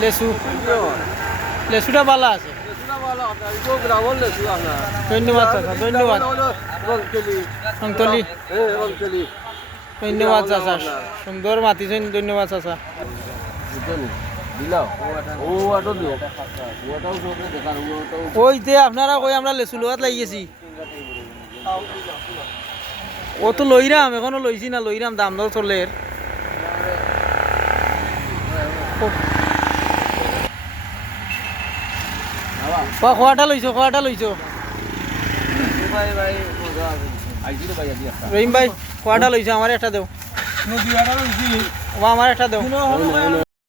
লেচু লেচুটা ভালো আছে। ধন্যবাদ চাচা ধন্যবাদ। অঙ্কলি ধন্যবাদ চাচা। সুন্দর মাতিছেন ধন্যবাদ চাচা। ওই যে আপনারা কই আমরা লেচু লোয়াত লাগি গেছি ও তো লইরাম এখনও লইছি না লইরাম দাম দর চলে খোয়াটা লইছো খোয়াটা লইছো রহিম ভাই খোয়াটা লইছো আমার একটা দেও। ও আমার একটা দেও।